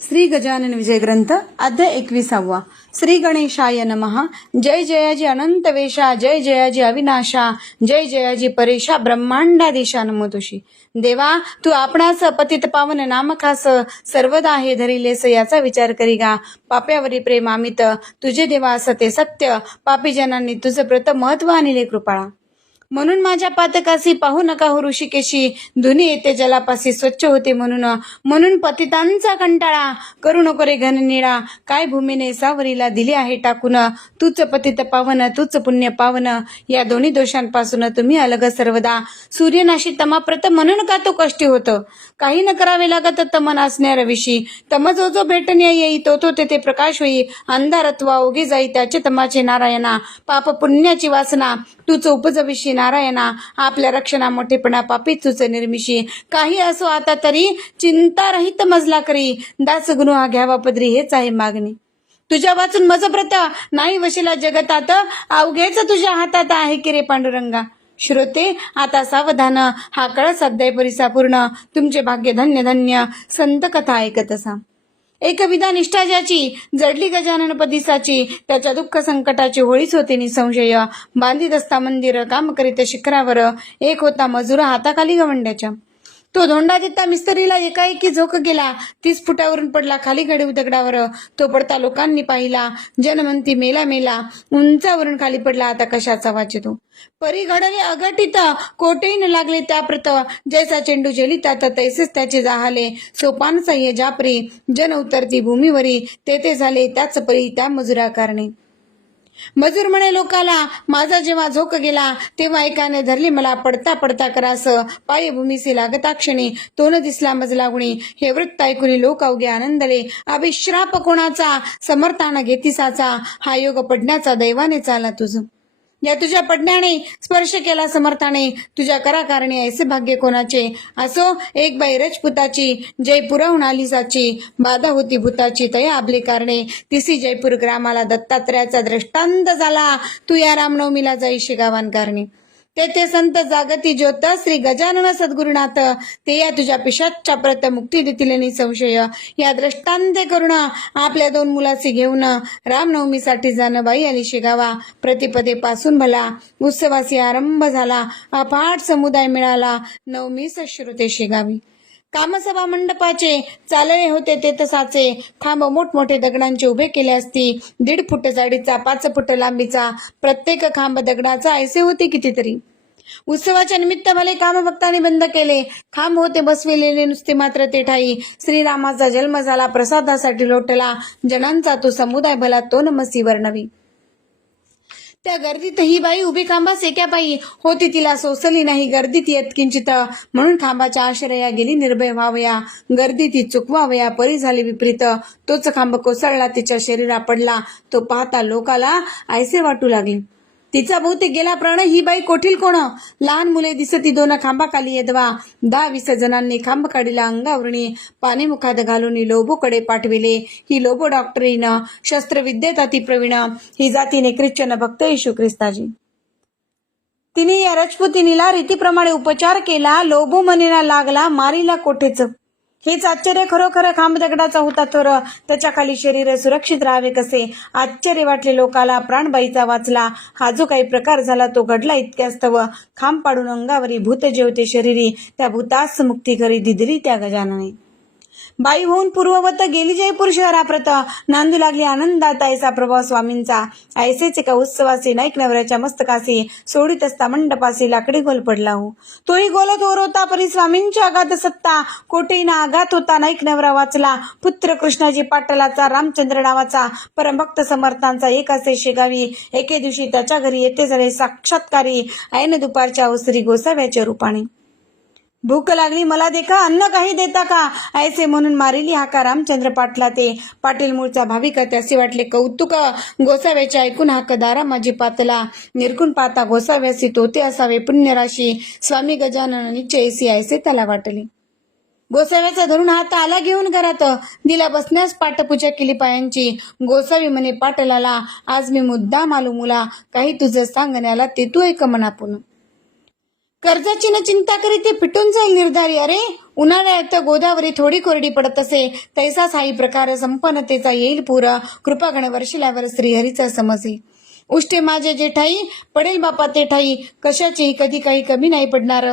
श्री गजानन विजय ग्रंथ अध्याय 21. श्री गणेशाय नमः. जय जयाजी अनंत वेशा, जय जयाजी अविनाशा, जय जयाजी परेशा ब्रह्मांडाधीशा नमो तुशी. देवा, तू आपणास पतित पावन नामकास सर्वदा हे धरिलेस याचा विचार करी गा. पाप्यावरी प्रेम अमित तुझे देवा असते सत्य, पापी जनांनी तुझं व्रत महत्व आणले कृपाळा. म्हणून माझ्या पातकासी पाहू नका हो ऋषिकेशी, धुनी येते जलापासी स्वच्छ होते म्हणून पतितांचा कंटाळा करू नको रे घननिळा. काय भूमीने सावरीला दिले आहे टाकून, तूच पतित पावन तूच पुण्य पावन. या दोन्ही दोषांपासून तुम्ही अलग सर्वदा. सूर्यनाशी तमाप्रत म्हणून का तो कष्टी होत, काही न करावे लागत तम नासण्यार विषयी. तम जो जो भेटण्या येई तो तो तेथे प्रकाश होई, अंधारत्वा उगे जाई त्याचे तमाचे नारायणा. पाप पुण्याची वासना तूच उपजविषयी नारायणा. आपल्या रक्षणा मोठेपणा पापी तुझ निर्मिशी. काही असो आता तरी चिंता रहित मजला करी, दास गुण हा घ्यावा पदरी हेच आहे मागणी. तुझ्या वाचून मज व्रत नाही वशिला जगतात, अवघेच तुझ्या हातात आहे की रे पांडुरंगा. श्रोते आता सावधान, हा कळस अध्याय परिसा पूर्ण. तुमचे भाग्य धन्य धन्य संत कथा ऐकत असा. एक विधा निष्ठा ज्याची जडली गजानन पदिसाची, त्याच्या दुःख संकटाची होळीच होते निसंशय. बांधित असता मंदिर काम करीत शिखरावर, एक होता मजूर हाताखाली गवंड्याच्या. तो धोंडा देता मिस्त्रीला एकाएकी झोक गेला, 30 फुटावरून पडला खाली घडीव दगडावर. तो पडता लोकांनी पाहिला, जनमंती मेला मेला. उंचावरून खाली पडला आता कशाचा वाचितो. परी घडले अघटित कोटेही न लागले त्याप्रत, जैसा चेंडू झेलितात तैसेच त्याचे जाहले. सोपान सह्य जापरी जन उतरती भूमीवरी, तेथे झाले त्याच परी त्या मजुरा कारणे. मजूर म्हणे लोकाला, माझा जेव्हा झोक गेला तेव्हा एकाने धरली मला पडता पडता करास. पाय भूमीसी लागता क्षणी तो न दिसला मजला गुणी. हे वृत्त ऐकून लोक अवघे आनंदले, अभिश्राप कोणाचा समर्थान घेतीसाचा. हा योग पडण्याचा दैवाने चाला तुझ. या तुझ्या पडण्याने स्पर्श केला समर्थाने, तुझ्या कराकारणे ऐसे भाग्य कोणाचे. असो एक बाई रजपुताची, जयपुराहून आली साची. बाधा होती भूताची तया आपले कारणे, तिसी जयपूर ग्रामाला दत्तात्रयाचा दृष्टांत झाला. तू या रामनवमीला जाईशी गावान कारणे. तेथे संत जागती ज्योत श्री गजानन सद्गुरुनाथ, ते या तुझ्या पिशाच्या प्रत मुक्ती देतील निसंशय. या दृष्टांते करून आपल्या 2 मुलाची घेऊन रामनवमीसाठी जाणं बाई आली शिगावा. प्रतिपदे पासून भला उत्सवासी आरंभ झाला, अफाट समुदाय मिळाला नवमीस श्रोते शिगावी. कामसभा मंडपाचे चालळे होते ते तसाचे, खांब मोठमोठे दगडांचे उभे केले असती. 1.5 फूट जाडीचा 5 फूट लांबीचा प्रत्येक खांब दगडाचा ऐसे होते कितीतरी. उत्सवाच्या निमित्त भले कामभक्तांनी बंद केले, खांब होते बसविलेले नुसते मात्र ते ठाई. श्रीरामाचा जन्म झाला प्रसादासाठी लोटला, जनांचा तो समुदाय भला तो नमसी वर्णवी. त्या गर्दीत ही बाई उभी खांबास एका पायी होती, तिला सोसली नाही गर्दीत येत किंचित. म्हणून खांबाच्या आश्रया गेली निर्भय व्हावया, गर्दी ती चुकवावया परी झाली विपरीत. तोच खांब कोसळला तिच्या शरीरा पडला, तो पाहता लोकाला ऐसे वाटू लागले तिचा बहुतेक गेला प्राण. ही बाई कोठील कोण, लहान मुले दिसती 2 खांबाखाली येदवा. 10-20 जणांनी खांब काढिला अंगावरणी, पाणी मुखात घालून लोबोकडे पाठविले. ही लोबो डॉक्टरीनं शस्त्रविद्येत अति प्रवीण, ही जातीने ख्रिश्चन भक्त येशू ख्रिस्ताजी. तिने या रजपुतिनीला रीतीप्रमाणे उपचार केला. लोबो मनेला लागला मारीला कोठेच. हेच आश्चर्य, खरोखर खांब दगडाचा होता थोर, त्याच्या खाली शरीर सुरक्षित राहावे कसे. आश्चर्य वाटले लोकाला, प्राणबाईचा वाचला. हा जो काही प्रकार झाला तो घडला इतक्यास्तव. खांब पाडून अंगावरी भूत जेवते शरीरी, त्या भूतास मुक्ती करी दिदरी त्या गजानने. बाई होऊन पूर्ववत गेली जयपूर शहराप्रत, नांदू लागली आनंदात ऐसा प्रभाव स्वामींचा. ऐसेच एका उत्सवासी नाईक नवऱ्याच्या मस्तकासी सोडित असता मंडपासी लाकडी गोल पडला हो. तोही गोल थोर होता परी स्वामींची आघात सत्ता. कोठेही आघात होता नाईक नवरा वाचला. पुत्र कृष्णाजी पाटलाचा रामचंद्र नावाचा परमभक्त समर्थांचा एक असे शेगावी. एके दिवशी त्याच्या घरी येते झाले साक्षात्कारी, ऐन दुपारच्या अवसरी गोसाव्याच्या रूपाने. भूक लागली मला देखा, अन्न काही देता का, ऐसे म्हणून मारिली हाका रामचंद्र पाटला ते. पाटील मूळचा भाविक, त्याचे वाटले कौतुक गोसाव्याचे ऐकून हाक दारा माझी पातला. निरखून पाहता गोसाव्यासी तोते असावे पुण्यराशी, स्वामी गजानन निश्चयसी ऐसे त्याला वाटले. गोसाव्याचा धरून हात आला घेऊन घरात, दिला बसण्यास पाठपूजा केली पायांची. गोसावी म्हणे पाटलाला, आज मी मुद्दाम आलो मुला, काही तुझं सांगण्याला ते तू ऐक मनापून. कर्जाची न चिंता करी ते फिटून जाईल निर्धारी. अरे उन्हाळ्यात गोदावरी थोडी कोरडी पडत असे, तैसाच हाही प्रकार संपन्नतेचा येईल पूर. कृपागण वर्षिल्यावर श्रीहरीचा समजे. उष्टे माझे जे ठाई, पडेल बापा ते ठाई. कशाचेही कधी काही कमी नाही पडणार.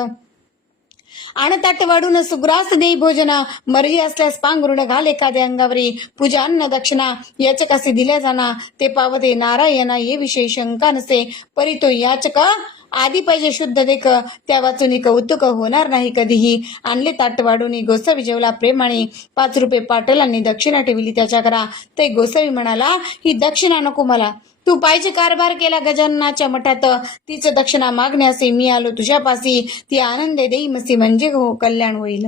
ताट वाढून सुग्रास देई भोजन. मर्जी असल्यास पांघरुण घाल एखाद्या अंगावरी. पूजा अन्न दक्षिणा याचक असे दिल्या जाना, ते पावते नारायणा ये विषयी शंका नसे. परी तो याचक आधी पाहिजे शुद्ध देख, त्या वाचून कौतुक होणार नाही कधीही. आणले ताट वाढून गोसावी जेवला प्रेमाने. 5 रुपये पाटलांनी दक्षिणा ठेवली त्याच्या घरा. ते गोसावी म्हणाला, ही दक्षिणा नको मला. तू पाहिजे कारभार केला गजाननाच्या मठात, तीच दक्षिणा मागण्यासे मी आलो तुझ्यापासी. ती आनंद देई मसी म्हणजे हो कल्याण होईल.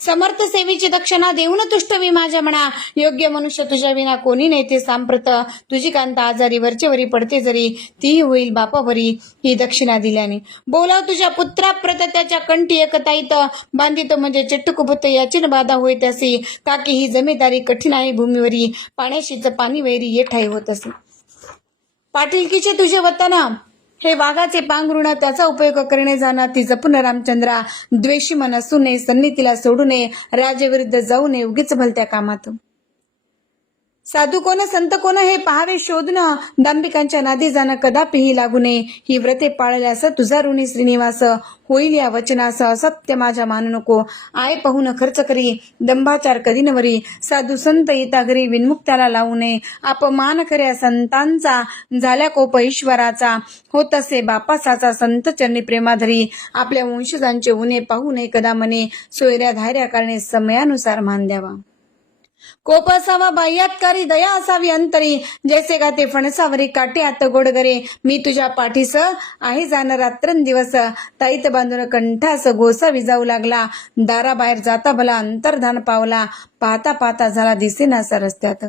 समर्थ सेवेची दक्षिणा देऊन तुष्टवी माझ्या म्हणा. योग्य मनुष्य तुझ्या विना कोणी नाही ते सांप्रत. तुझी कांता आजारी वरचेवरी पडते जरी, तीही होईल बापावरी ही दक्षिणा दिल्याने. बोलाव तुझ्या पुत्राप्रत त्याच्या कंठी एकताईत. बांधित म्हणजे चिट्टकुपुत याची बाधा होय त्यासी. काकी ही जमेदारी कठीण आहे भूमीवरी. पाण्याशीच पाणी वैरी ये ठाई होत असे. पाटीलकीचे तुझे वतन हे वाघाचे पांघरुण, त्याचा उपयोग करणे जाणार ती जपून रामचंद्रा. द्वेषी मन असू नये, सन्नीतीला सोडू नये, राजेविरुद्ध जाऊ नये उगीच भलत्या कामात. साधू कोण संत कोण हे पाहावे शोधन, दांभिकांच्या नादी जाणं कदापिही लागू नये. ही व्रते पाळल्यास तुझा ऋणी श्रीनिवास, होईल या वचनास असत्य माझ्या मानू नको. आय पाहून खर्च करी, दंभाचार कधी नवरी. साधू संत येता घरी, विनमुक्त्याला लावू नये. अपमान कर्या संतांचा, झाल्या कोप ईश्वराचा. होत असे बापासाचा, संत चरणी प्रेमाधरी. आपल्या वंशजांचे उणे पाहू नये कदा मने, सोयऱ्या धायऱ्या करणे समयानुसार मान द्यावा. कोप असावा बाह्यातकारी, दया असावी अंतरी. जैसे गाते फणसावरी काटे आत गोडगरे. मी तुझ्या पाठीस आहे जाणार रात्रंदिवस. ताईत बांधून कंठास गोसावी जाऊ लागला. दाराबाहेर जाता भला अंतर्धान पावला. पाहता पाहता झाला दिसेनासा रस्त्यात.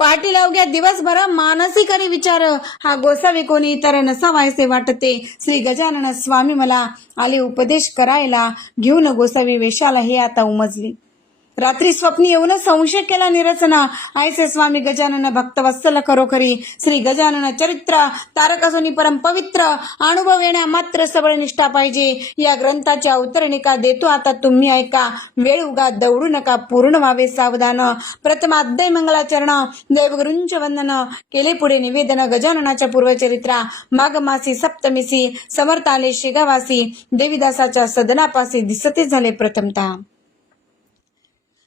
पाटील अवघ्या दिवसभर मानसी करी विचार, हा गोसावी कोणी इतर नसावा असे वाटते. श्री गजानन स्वामी मला आले उपदेश करायला, घेऊन गोसावी वेशाला हे आता उमजली. रात्री स्वप्नी येऊन संशय केला निरसना. आयसे स्वामी गजानन भक्तवत्सल खरोखरी. श्री गजानन चरित्र तारकासोनी परम पवित्र. अनुभव येण्या मात्र सबळ निष्ठा पाहिजे. या ग्रंथाची अवतरणिका देतो आता तुम्ही ऐका. वेळ उगा दौडू नका, पूर्ण व्हावे सावधान. प्रथम अध्याय मंगलाचरण, देवगुरूंचे वंदन. केले पुढे निवेदन गजाननाच्या पूर्वचरित्रा. माघमासी सप्तमीसी समर्थ आले शेगावासी. देवीदासाच्या सदनापासी दिसते झाले प्रथमतः.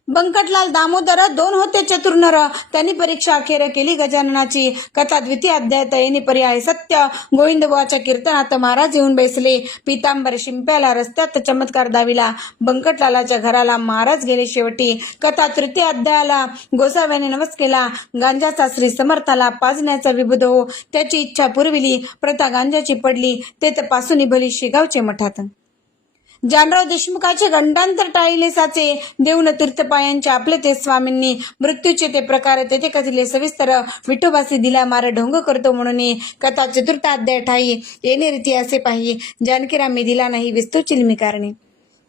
बंकटलाल दामोदर 2 होते चतुर्नर. त्यांनी परीक्षा अखेर केली गजाननाची. कथा द्वितीय अध्यायात येणे पर्याय सत्य. गोविंदबुवाच्या कीर्तनात महाराज येऊन बैसले. पितांबर शिंप्याला रस्त्यात चमत्कार दाविला. बंकटलालाच्या घराला महाराज गेले शेवटी. कथा तृतीय अध्यायाला गोसाव्याने नवस केला. गांजाचा श्री समर्थाला पाजण्याचा विबुध हो त्याची इच्छा पुरविली. प्रथा गांजाची पडली. ते तपासून निभली शेगावचे मठात. जानराव देशमुखाचे गंडांतर टाळिले साचे. देऊन तीर्थपायांचे आपले ते स्वामींनी. मृत्यूचे ते प्रकार तेथे कथिले सविस्तर. विठोबासी दिला मार ढोंग करतो म्हणून. कथा चतुर्थ अध्याय ठाई. येणे रीती असे पाही. जानकीरामी दिला नाही विस्तू चिलमी कारणे.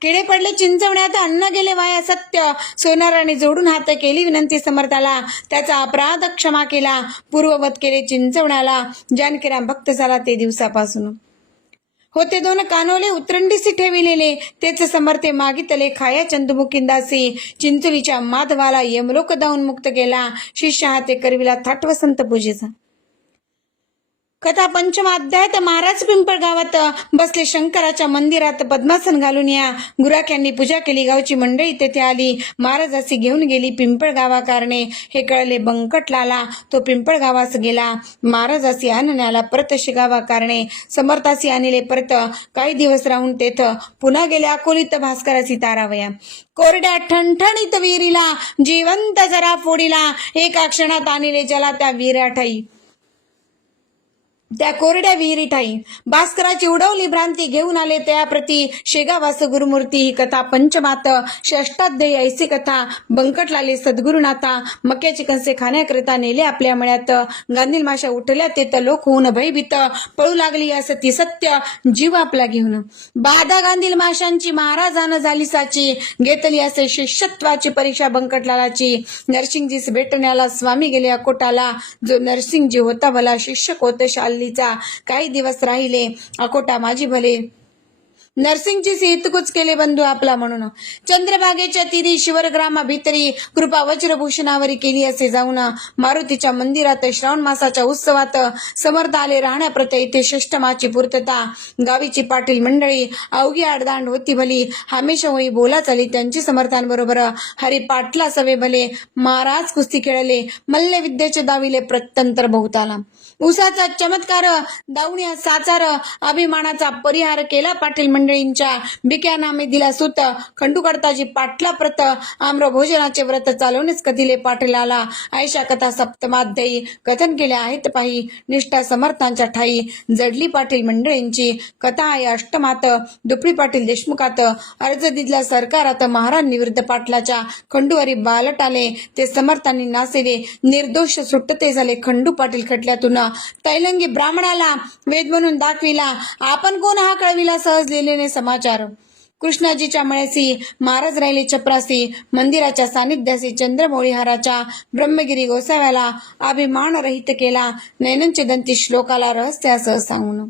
किडे पडले चिंचवण्यात, अन्न गेले वाया सत्य. सोनाराने जोडून हात केली विनंती समर्थाला. त्याचा अपराध क्षमा केला. पूर्ववत केले चिंचवण्याला. जानकीराम भक्त झाला ते दिवसापासून. होते 2 कानोले उतरंडीसी ठेविलेले. तेच समर्थे मागितले खाया चंदमुकिंदासी. चिंचोलीच्या माधवाला यमलोक दाऊन मुक्त केला. शिष्य हाते करविला थाट वसंत पूजेचा. कथा पंचम अध्यायात महाराज पिंपळ गावात बसले. शंकराच्या मंदिरात पद्मासन घालून या गुराख्यांनी पूजा केली. गावची मंडळी तेथे आली. महाराजासी घेऊन गेली पिंपळ गावा कारणे. हे कळले बंकटलाला. तो पिंपळ गावास गेला. महाराजासी आणण्याला परत शिगावा कारणे. समर्थासी आणले परत. काही दिवस राहून तेथ पुन्हा गेले अकोलीत भास्करासी तारावया. कोरड्या ठणठणीत विहिरीला जिवंत जरा फोडीला. एका क्षणात आणले जला त्या विहिराठाई. त्या कोरड्या विहिरी ठाई. भास्कराची उडवली भ्रांती. घेऊन आले त्याप्रती शेगावास गुरुमूर्ती. ही कथा पंचमात. षष्टाध्यायी ऐसी कथा. बंकटलाले सद्गुरुनाथा. मक्याची कणसे खाण्याकरिता नेले आपल्या मळ्यात. गांधील माशा उठल्या ते तर लोक होऊन भयभीत. पळू लागली असती सत्य जीव आपला घेऊन. बाधा गांधील माशांची महाराजानं झाली साची. घेतली असे शिष्यत्वाची परीक्षा बंकटलालाची. नरसिंगजीस भेटण्याला स्वामी गेले अकोटाला. जो नरसिंगजी होता भला शिष्य होत शाल. काही दिवस राहिले अकोटा माझी भले. नरसिंगची हितकूच केले बंधू आपला म्हणून. चंद्रभागेच्या तीरी शिवरग्रामा भीतरी कृपा वज्रभूषणावरी केली असे जाऊन मारुतीच्या मंदिरात श्रावण मासाच्या उत्सवात समर्थ आले राहण्याप्रत इथे षष्टमाची पूर्तता. गावीची पाटील मंडळी अवघी आडदांड होती भली, हमेशा होई बोला चाली त्यांची समर्थांबरोबर. हरी पाटला सवे भले, महाराज कुस्ती खेळले, मल्ल विद्येचे दाविले प्रत्यंतर बहुताला. उसाचा चमत्कार दावण्या साचार, अभिमानाचा परिहार केला पाटील मंडळींच्या. बिक्या नामे दिला सूत, खंडू करताजी पाटला प्रत, आम्र भोजनाचे व्रत चालवणेच कथिले पाटीलाला. ऐशा कथा सप्तमाध्यायी कथन केल्या आहेत पाही, निष्ठा समर्थांच्या ठाई. जडली पाटील मंडळींची कथा आहे अष्टमात, दुपडी पाटील देशमुखात. अर्ज दिला सरकारात, महाराज विरुद्ध पाटलाच्या खंडूवरी बालट आले. ते समर्थांनी नासेले, निर्दोष सुटते झाले खंडू पाटील खटल्यातून. तैलंगी ब्राह्मणाला वेद म्हणून दाखविला, आपण कोण हा कळविला सहज लिहिलेले समाचार. कृष्णाजीच्या मळ्यासी महाराज राहिले चपरासी, मंदिराच्या सानिध्यासी चंद्रमौळीहाराच्या. ब्रह्मगिरी गोसाव्याला अभिमान रहित केला, नैनंचे दंती श्लोकाला रहस्य असं सांगून.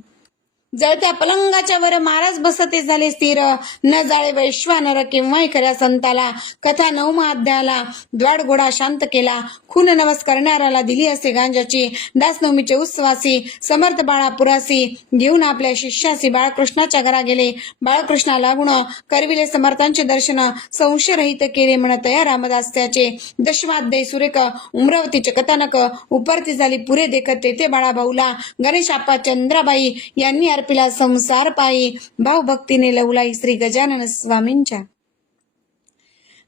जळत्या पलंगाच्या वर महाराज बसते झाले स्थिर, न जाळे वैश्वानर केव्हाही खऱ्या संताला. कथा 9वा अध्यायाला द्वाड घोडा शांत केला, खून नवस करणाऱ्याला दिली असे गांजाची. दासनवमीचे उत्सवासी समर्थ बाळापुरासी, घेऊन आपल्या शिष्यासी बाळकृष्णाच्या घरा गेले. बाळकृष्णा लागून करविले समर्थांचे दर्शन, संशयरहित केले म्हणत या रामदास्याचे. दशमाध्यायी सुरेख उमरावतीचे कथानक, उपरती झाली पुरे देखत तेथे बाळाभाऊला. गणेशाप्पा चंद्राबाई यांनी अर्पिला संसार पायी, भावभक्तीने लवलाई श्री गजानन स्वामींच्या.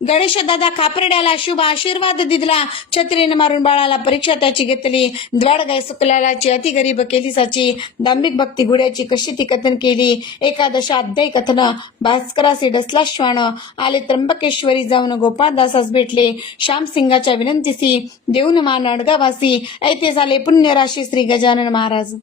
गणेश दादा खापर्ड्याला शुभ आशीर्वाद दिला, छत्रीने मारून बाळाला परीक्षा त्याची घेतली. द्वाड गाय सुकलाची अति गरीब केली साची, दांभिक भक्ती गुड्याची कशी ती कथन केली. एकादश अध्याय कथन, भास्करासी डसला श्वान, आले त्र्यंबकेश्वरी जाऊन गोपाळदासास भेटले. श्यामसिंगाच्या विनंतीसी देऊन मान अडगावासी, ऐते झाले पुण्यराशी श्री गजानन महाराज.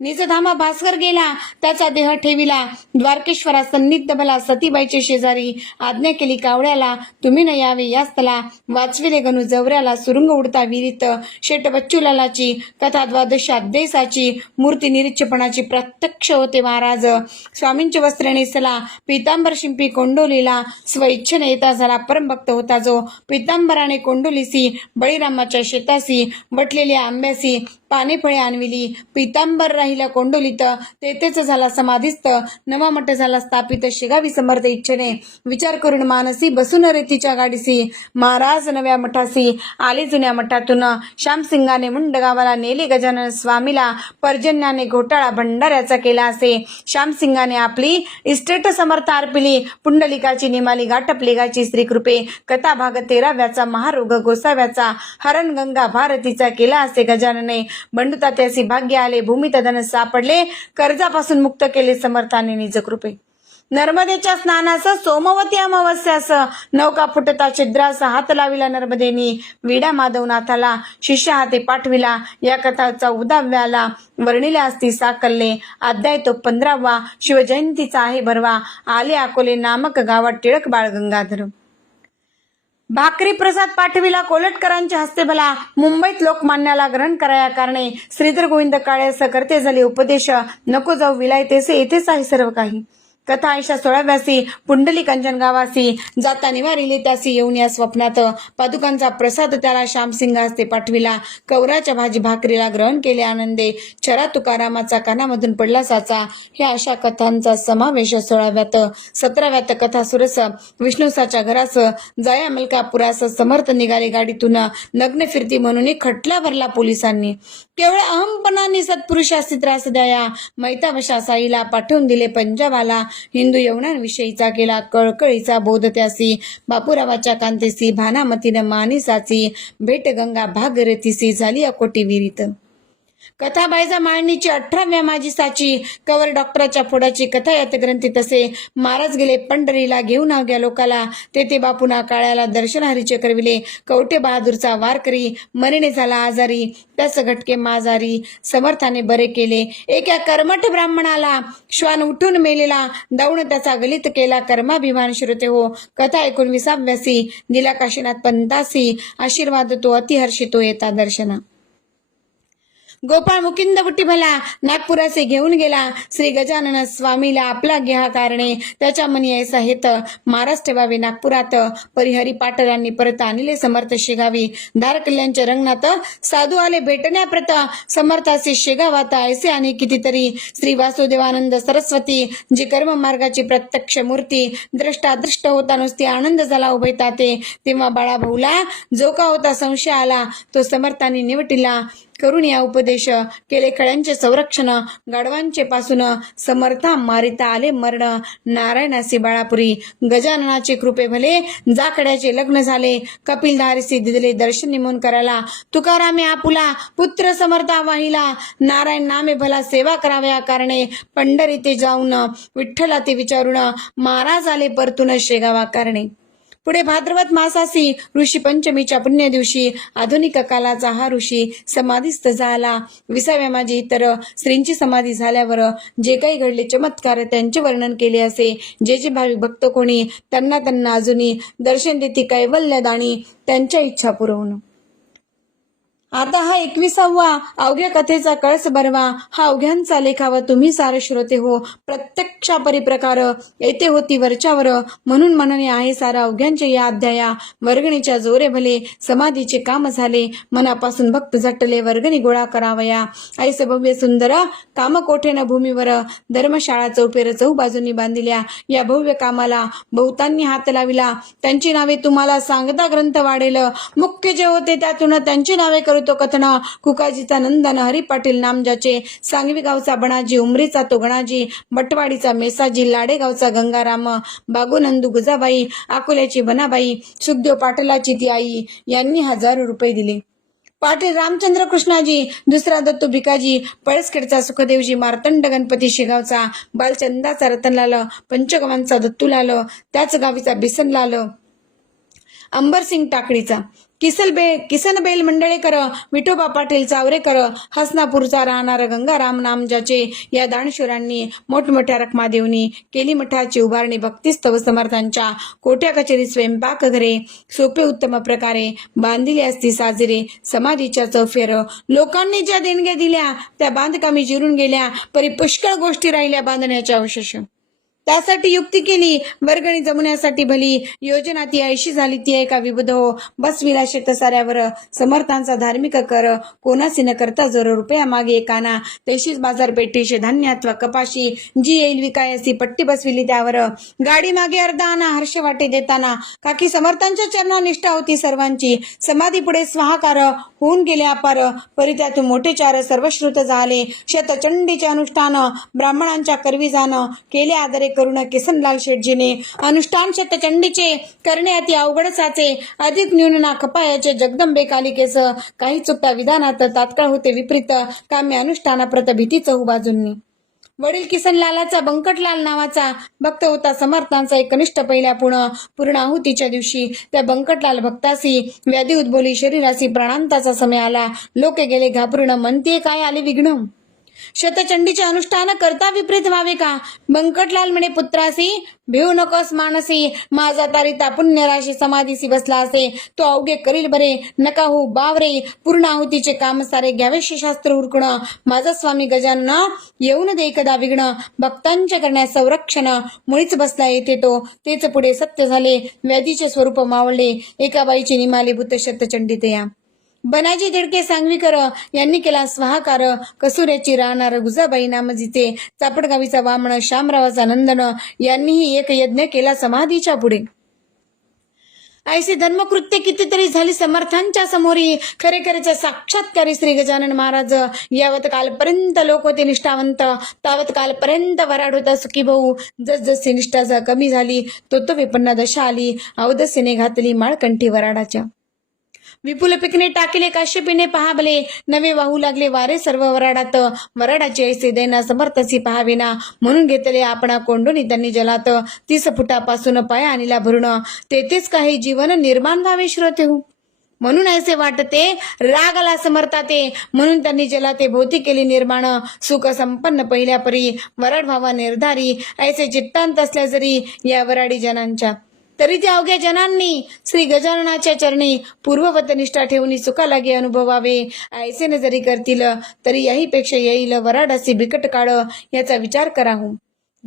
निजधामा भास्कर गेला, त्याचा देह ठेविला. द्वारकेश्वरा सन्निध बला, सतीबाईचे शेजारी. आज्ञा केली कावड्याला, तुम्ही न यावे यास्तला. वाचविले गणू जवऱ्याला, सुरुंग उडता विहिरीत. शेट बच्चूलालाची कथा द्वादश अध्यायसाची, मूर्ती निरीच्छपणाची प्रत्यक्ष होते महाराज. स्वामींचे वस्त्र नेसला, पितांबर शिंपी कोंडोलीला. स्वइच्छेने येता झाला परमभक्त होता जो, पितांबराने कोंडोलीसी. बळीरामाच्या शेतासी, वटलेल्या आंब्यासी पाने फळे आणविली. पितांबर राहिला कोंडोलीत, तेथेच झाला समाधीस्थ. नवा मठ झाला स्थापित, शिगावी समर्थ इच्छेने. विचार करून मानसी बसून रेतीच्या गाडीसी. महाराज नव्या मठासी आले जुन्या मठातून. श्यामसिंगाने मुंड गावाला नेले गजानन स्वामीला, पर्जन्याने घोटाळा भंडाऱ्याचा केला असे. श्यामसिंगाने आपली इस्टेट समर्थ अर्पिली, पुंडलिकाची निमाली गाठपली गाची श्रीकृपे. कथा भाग 13व्याचा, महारोग गोसाव्याचा, हरण गंगा भारतीचा केला असे गजानने. बंडुतात्यासी भाग्य आले, भूमीत धन सापडले, कर्जापासून मुक्त केले समर्थाने निज कृपे. नर्मदेच्या स्नानास सोमवती अमावस्यास, नौका फुटता छिद्रास हात लाविला नर्मदेनी. विडा माधवनाथाला शिष्या हाते पाठविला, या कथाचा उदाव्याला वर्णिल्या असती साकल्ले. अध्याय तो 15वा, शिवजयंतीचा आहे भरवा. आले अकोले नामक गावात टिळक बाळ गंगाधर. भाकरी प्रसाद पाठविला कोलटकरांच्या हस्ते भला, मुंबईत लोकमान्याला ग्रहण कराया कारणे. श्रीधर गोविंद काळे असं करते झाले उपदेश, नको जाऊ विलायतेसे येथेच आहे सर्व काही. कथा 16व्यासी, पुंडलिक अंजन गावासी. जाता निवारिले त्यासी येऊन या स्वप्नात, पादुकांचा प्रसाद त्याला श्यामसिंग हस्ते पाठविला. कवराच्या भाजी भाकरीला ग्रहण केले आनंदे, चरा तुकारामाचा कानामधून पडला साचा. ह्या अशा कथांचा समावेश 16व्यात. 17व्यात कथा सुरस, विष्णुसाच्या घरास जाया मलकापुरास. समर्थ निघाले गाडीतून, नग्न फिरती म्हणून खटला भरला पोलिसांनी. केवळ अहमपणाने सत्पुरुषासी त्रास द्याया, मैतावशा साईला पाठवून दिले पंजाबाला. हिंदू यवनांविषयीचा केला कळकळीचा बोध त्यासी, बापूरावाच्या कांतेसी भानामतीनं मानिसाची. भेट गंगा भागीरथीसी झाली अकोटी विहिरीत. कथाबाईजा माळणीची 18व्या माझी साची. कवर डॉक्टराच्या फोडाची कथा यात ग्रंथी तसे. महाराज गेले पंढरीला घेऊन अवघ्या लोकाला, तेथे बापुना काळ्याला दर्शन हरीचे करविले. कवटे बहादूरचा वार करी, मरीने झाला आजारी, त्यास घटके माजारी. समर्थाने बरे केले एका कर्मठ ब्राह्मणाला, श्वान उठून मेलेला दाऊन त्याचा गलित केला. कर्माभिमान श्रोते हो, कथा 19व्यासी. दिला काशीनाथ पंतासी आशीर्वाद, तो अतिहर्षितो येता दर्शना. गोपाळ मुकिंद बुट्टी भला नागपुरासे घेऊन गेला. श्री गजानन स्वामीला आपला घ्या कारणे त्याच्या मनी ऐसा हेत. महाराज ठेवावे नागपुरात परिहरी पाटलांनी परत आणले समर्थ शेगावी. दार कल्याणच्या रंगणात साधू आले भेटण्याप्रत समर्थाचे शेगावात ऐसे आणि कितीतरी. श्री वासुदेवानंद सरस्वती जी कर्म मार्गाची प्रत्यक्ष मूर्ती द्रष्टादृष्ट होता नुसती आनंद झाला उभयता ते. तेव्हा बाळाभाऊला जो का होता संशय आला तो समर्थांनी निवटिला. करून या उपदेश केले खड्यांचे संरक्षण गाढवांचे पासून समर्था मारिता आले मरण. नारायणासी बाळापुरी गजाननाचे कृपे भले जाकड्याचे लग्न झाले. कपिलधारीसी दिदले दर्शन निमून करायला. तुकारामे आपुला पुत्र समर्था वाहिला. नारायण नामे भला सेवा कराव्या कारणे पंढरी ते जाऊन विठ्ठला ते विचारून महाराज आले परतून शेगावा कारणे. पुढे भाद्रपद मासासी ऋषी पंचमीच्या पुण्य दिवशी आधुनिक कालाचा हा ऋषी समाधीस्थ झाला. 20व्या माझी इतर श्रींची समाधी झाल्यावर जे काही घडले चमत्कार त्यांचे वर्णन केले असे. जे जे भाविक भक्त कोणी त्यांना अजूनही दर्शन देती कैवल्य दाणी त्यांच्या इच्छा पुरवून. आता हा 21वा अवघ्या कथेचा कळस भरवा. हा अवघ्यांचा लेखावा तुम्ही सारे श्रोते हो. प्रत्यक्षा परिप्रकार येथे होती वरच्यावर म्हणून म्हणणे आहे सारा अवघ्यांचे या अध्याया. वर्गणीच्या जोरे भले समाधीचे काम झाले. मनापासून भक्त झटले वर्गणी गोळा करावया. ऐस भव्य सुंदर कामकोठेन भूमीवर धर्मशाळा चौपेर चौबाजूंनी बांधिल्या. या भव्य कामाला बहुतांनी हात लाविला. त्यांची नावे तुम्हाला सांगता ग्रंथ वाढेल. मुख्य जे होते त्यातून त्यांची नावे करू तो कथन. कुकाजीचा नंदन, हरी पाटील नाम ज्याचे, सांगवी गावचा बनाजी, उमरीचा तो गणाजी, बटवाडीचा मेसाजी, लाडेगावचा गंगाराम, बागोनंदू गुजाबाई, अकोल्याची बनाबाई, सुखदेव पाटलाची ती आई यांनी 1000 रुपये दिले. पाटील रामचंद्र कृष्णाजी, दुसरा दत्तू भिकाजी, पळसखेडचा सुखदेवजी, मार्तंड गणपती शेगावचा, बालचंदाचा रतनलाल, पंचगवांचा दत्तूलाल, त्याच गावीचा बिसनलाल, अंबरसिंग टाकडीचा, किसनबेल मंडळेकर, विठोबा पाटील चावरेकर, हसनापूरचा राहणारा गंगाराम नाम ज्याचे. या दानशूरांनी मोठमोठ्या रकमा देऊनी केली मठाची उभारणी. भक्तिस्तव समर्थांच्या कोठ्या कचेरी स्वयंपाक घरे सोपे उत्तम प्रकारे बांधिली असती साजरे. समाधीच्या चौफेर लोकांनी ज्या देणग्या दिल्या त्या बांधकामी जिरून गेल्या. परी पुष्कळ गोष्टी राहिल्या बांधण्याच्या अवशेष. त्यासाठी युक्ती केली वर्गणी जमण्यासाठी भली. योजना ती ऐशी झाली ती एका विबुध हो. बस विलाशेत साऱ्यावर समर्थांचा धार्मिक कर. कोणासी न करता जर रुपया मागे एकाना. तैशीच बाजारपेठीशी धान्य अथवा कपाशी जी येईल विकायसी पट्टी बसविली त्यावर. गाडी मागे अर्धा आणा हर्ष वाटे देताना. काकी समर्थांच्या चरणा निष्ठा होती सर्वांची. समाधी पुढे स्वाहाकार होऊन गेले अपार. परी त्यातून मोठे चार सर्वश्रुत झाले. शतचंडीचे अनुष्ठान ब्राह्मणांच्या करवी जाण केले आदरे करून किसनलाल शेठजीने. अनुष्ठान शतचंडीचे करणे अति अवघडसाचे. अधिक न्यून ना खपायाचे जगदंबे कालिकेस. काही चुकता विधानात तात्काळ होते विपरीत. काम्य अनुष्ठाना प्रत भीती चहू बाजूंनी. वडील किसनलालाचा बंकटलाल नावाचा भक्त होता समर्थांचा एक कनिष्ठ. पहिल्या पूर्णाहुतीच्या दिवशी त्या बंकटलाल भक्तासी व्याधी उद्भवली. शरीरासी प्राणांताचा समय आला. लोके गेले घाबरून. म्हणते काय आले विघ्न. शतचंडीचे अनुष्ठान करता विपरीत व्हावे का. बंकटलाल म्हणे पुत्रासी भिऊ नकोस मानसी. माझा तारिता पुण्यराशी समाधीसी बसला असे. तो अवघे करील बरे. नका हो बावरे. पूर्णाहुतीचे काम सारे घ्यावेशी शास्त्र उरकण. माझा स्वामी गजानन येऊन दे एकदा विघ्न. भक्तांच्या करण्यास संरक्षण मुळीच बसला येते तो. तेच पुढे सत्य झाले. व्याधीचे स्वरूप मावळले. एका बाईची निमाली भूत शतचंडीत या. बनाजी दिडके सांगवीकर यांनी केला स्वाहाकार. कसुऱ्याची राहणार गुजाबाई नामजीचे. चापडगावीचा वामन शामरावाचा नंदन यांनीही एक यज्ञ केला समाधीच्या पुढे. ऐसे धर्मकृत्य कितीतरी झाली समर्थांच्या समोरी. खरेखरेचा साक्षात्कारी श्री गजानन महाराज. यावत कालपर्यंत लोक होते निष्ठावंत. तावत कालपर्यंत वराड होता सुखी भाऊ. जसजशी निष्ठा कमी झाली तो विपन्न दशा आली. अवदसेने घातली माळकंठी वराडाच्या. विपुल पिकणे टाकले काश्यपीने पहाबले. नवे वाहू लागले वारे सर्व वराडात. वराडाचे ऐसे दैना समर्थसी पहावेना. म्हणून घेतले आपणा कोंडून त्यांनी जलात. 30 फुटापासून पाया आणला भरून. तेथेच काही जीवन निर्माण व्हावे श्रोते हो. म्हणून ऐसे वाटते रागला समर्थाते. म्हणून त्यांनी जलाते भोवती केली निर्माण. सुख संपन्न पहिल्या परी वराड व्हावा निर्धारी. ऐसे चित्तांत असल्या जरी या वराडी जनांच्या. तरी त्या अवघ्या जनांनी श्री गजाननाच्या चरणी पूर्ववत निष्ठा ठेवून सुखा लागे अनुभवावे. ऐसे जरी करतील तरी याहीपेक्षा येईल वराडासी बिकट काळ, याचा विचार कराहू.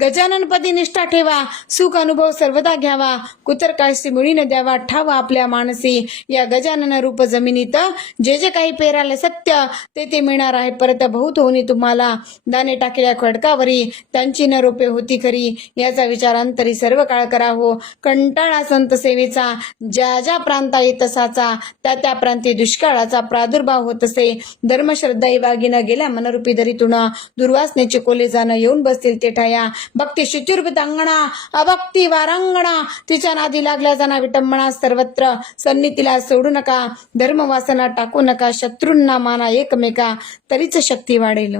गजाननपदी निष्ठा ठेवा, सुख अनुभव सर्वदा घ्यावा. कुतरकाशी मुळी न द्यावा ठावा आपल्या मानसी. या गजानन रूप जमिनीत जे जे काही पेराले सत्य ते ते मिळणार आहे. परत बहुत होणी तुम्हाला. दाणे टाकल्या खडकावरी त्यांची न रोपे होती खरी. याचा विचार अंतरी सर्व काळ करा हो. कंटाळा संत सेवेचा ज्या ज्या प्रांता येत तसाचा, त्या त्या प्रांती दुष्काळाचा प्रादुर्भाव होत असे. धर्मश्रद्धा वागी न गेल्या मनरूपी दरीतून, दुर्वासनेचे कोले जाणं येऊन बसतील ते ठाया. भक्ती शुचिर्भूत अंगणा, अभक्ती वारांगणा, तिच्या नादी लागल्या जाणा विटंबना सर्वत्र. सन्नितीला सोडू नका, धर्मवासना टाकू नका. शत्रूंना माना एकमेका, तरीच शक्ती वाढेल.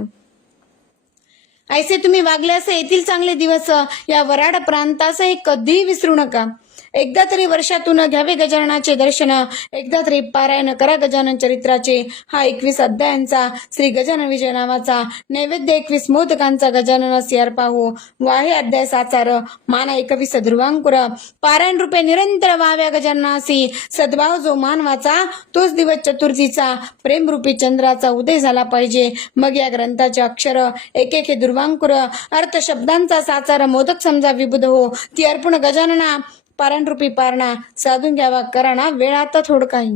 ऐसे तुम्ही वागल्यास येथील चांगले दिवस या वराड प्रांतासही कधी विसरू नका. एकदा तरी वर्षातून घ्यावे गजाननाचे दर्शन, एकदा तरी पारायण करा गजानन चरित्राचे. हा 21 अध्यायांचा श्री गजानन विजय नावाचा नैवेद्य 21 मोदकांचा गजाननास अर्पा हो. वाहे अध्याय साचार, माना 21 ध्रुवांकुर. पारायण रूपे निरंतर व्हाव्या गजाननासी. सद्भाव जो मानवाचा तोच दिवस चतुर्थीचा. प्रेमरूपी चंद्राचा उदय झाला पाहिजे. मग या ग्रंथाचे अक्षर एक एक हे ध्रुवांकुर, अर्थ शब्दांचा साचार. मोदक समजा विबुध हो, ती अर्पण गजानना. पारायण रूपी पारणा साधून घ्यावा कराणा, वेळ आता थोड काही.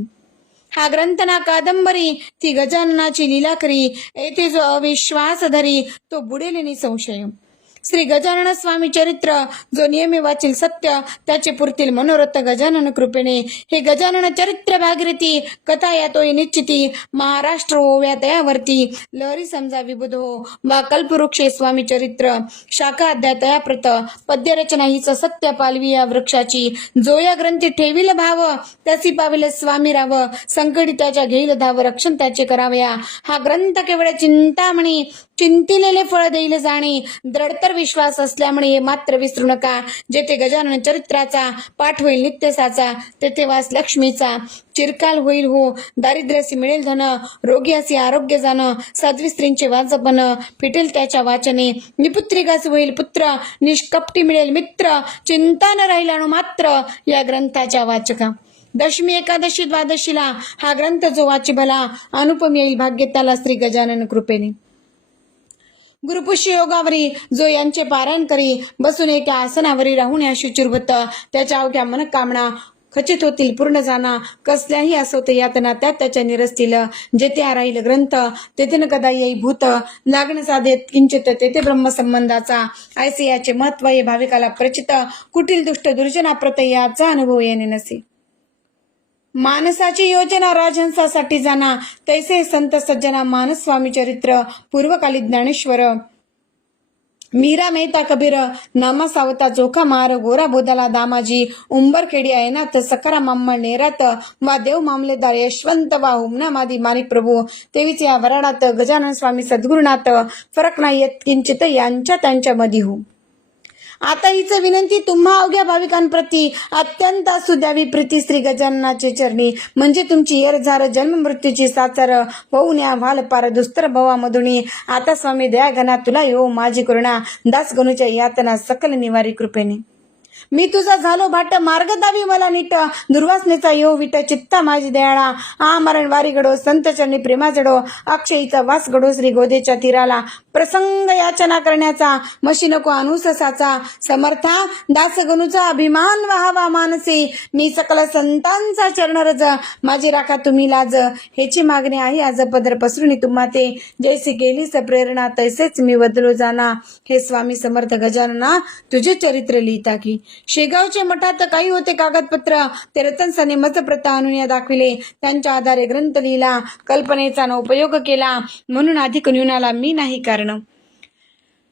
हा ग्रंथ ना कादंबरी, ती गजाननाची लीला करी. येथे जो अविश्वास धरी तो बुडेल निसंशय. श्री गजानन स्वामी चरित्र जो नियमे वाचील सत्य, त्याचे पुरतील मनोरथ गजानन कृपेने. हे गजानन चरित्र भागीरथी, कथा यातोय निश्चिती. महाराष्ट्र ओव्या तयावरती, लहरी समजा विबुध हो. वा कल्पवृक्षे स्वामी चरित्र, शाखा अध्याय तयाप्रत. पद्यरचना हीच सत्य पालवी या वृक्षाची. जो या ग्रंथी ठेवील भाव, त्यासी पाविल स्वामी राव. संकटी त्याच्या घेईल धाव, रक्षण त्याचे करावया. हा ग्रंथ केवळ चिंतामणी, चिंतिलेले फळ देईल जाणे. दृढतर विश्वास असल्यामुळे मात्र विसरू नका. जेथे गजानन चरित्राचा पाठ होईल नित्यसाचा, तेथे वास लक्ष्मीचा. चिरकाल होईल हो, दारिद्र्यासी मिळेल धन. रोग्यासी आरोग्य जाणं, साध्वी स्त्रींचे वाजपण. फिटेल त्याच्या वाचने, निपुत्रिकास होईल पुत्र. निष्कपटी मिळेल मित्र, चिंता न राहील अणुमात्र या ग्रंथाच्या वाचका. दशमी एकादशी द्वादशीला हा ग्रंथ जो वाची भला, अनुपम येईल भाग्य त्याला श्री गजानन कृपेने. गुरुपुष्य योगावरी जो यांचे पारायण करी, बसून एका आसनावरी राहून या शुचिर्भूत. त्याच्या अवघ्या मनकामना खचित होतील पूर्ण जाणा. कसल्याही असोत यातना त्यात त्याच्या निरसतील. जेथे राहील ग्रंथ तेथे न कदा येई भूत. लागण साधेत किंचित तेथे ब्रह्मसंबंधाचा. ऐसे याचे महत्व हे भाविकाला प्रचित. कुटील दुष्ट दुर्जना प्रत याचा अनुभव येणे नसे. मानसाची योजना राजहंसासाठी जाणा, तैसे संत सज्जना. मानस स्वामी चरित्र, पूर्वकाली ज्ञानेश्वर. मीरा मेहता कबीर, नामा सावता चोखा मार. गोरा बोधाला दामाजी, उंबरखेडी ऐनाथ. सकाराम अंमळ नेरात, वा देव मामलेदार यशवंत. वा हुमना मादी माणिक प्रभू. तेवीच या वराडात गजानन स्वामी सद्गुरुनाथ. फरक नाही येत किंचित यांच्या त्यांच्या मधी हो. आता हीच विनंती तुम्हा अवघ्या भाविकांप्रती अत्यंत असू द्यावी प्रीती श्री गजाननाचे चरणी. म्हणजे तुमची येरझार जन्म मृत्यूची साचार होऊन या व्हाल पार दुस्तर भवामधुनी. आता स्वामी दया घना तुला येऊ माझी करुणा. दास गणूच्या यातना सकल निवारी कृपेने. मी तुझा झालो भाट, मार्ग दावी मला नीट. दुर्वासनेचा येऊ विट, चित्ता माझी दयाळा. मरण वारी घडो, संत चरणी प्रेमा जडो. अक्षयीचा वास घडो श्री गोदेच्या तीराला. प्रसंग याचना करण्याचा, मशी नको अनुससाचा. समर्था दास गणूचा अभिमान व्हावा मानसी. मी सकल संतांचा चरणरज, माझी राखा तुम्ही लाज. हेची मागणी आहे आज पदर पसरुनी तुम्हा ते. जैसी केलीस प्रेरणा तैसेच मी बदलो जाना. हे स्वामी समर्थ गजानना तुझे चरित्र लिहिता की. शेगावच्या मठात काही होते कागदपत्र, ते रतन सने मज प्रथा आणून दाखविले. त्यांच्या आधारे ग्रंथ लिहिला, कल्पनेचा न उपयोग केला. म्हणून अधिक न्यूनाला मी नाही कारण.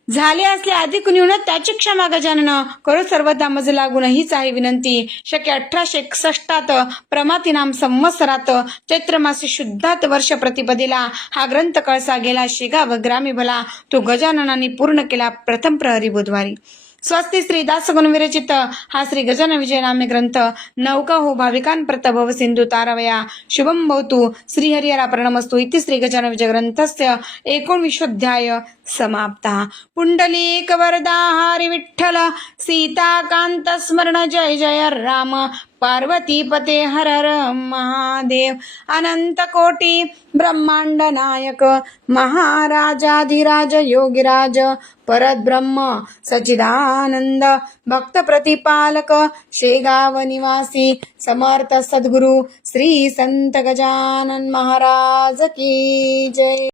झाले असले अधिक न्यून त्याची क्षमा गजानन. करो सर्वदा मज लागून हीच आहे विनंती. शके 1861 प्रमाती नाम संवत्सरात, चैत्र मासे शुद्धात वर्ष प्रतिपदेला हा ग्रंथ कळसा गेला. शेगाव ग्रामी भला, तो गजाननाने पूर्ण केला प्रथम प्रहरी बुधवारी. स्वस्ती श्री दासगुण विरचित हा श्री गजानन विजय नामे ग्रंथ नौका हो भाविकांप्रत भव सिंधू तारवया शुभम भवतु श्रीहरिहरा प्रणमस्तु इति श्री गजानन विजय ग्रंथस्य 19ोऽध्याय समाप्तः। पुंडलीक वरदा हरि विठ्ठल सीताकांत स्मरण जय जय राम पार्वती पते हर हर महादेव अनंत कोटी ब्रह्मांड नायक महाराजाधिराज योगिराज परब्रह्म सच्चिदानंद भक्त प्रतिपालक शेगाव निवासी समर्थ सद्गुरु श्री संत गजानन महाराज की जय।